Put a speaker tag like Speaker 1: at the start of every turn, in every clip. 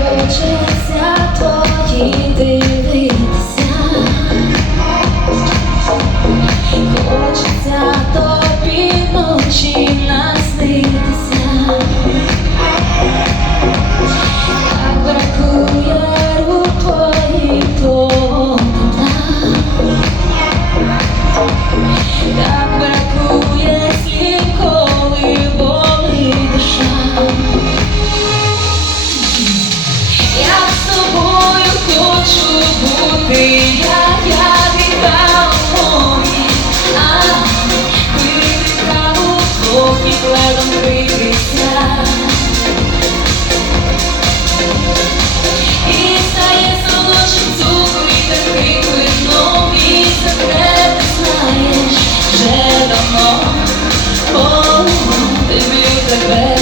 Speaker 1: хочеться твої дивитися, хочеться тобі ночі наснитися. Люблю тебе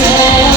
Speaker 1: say.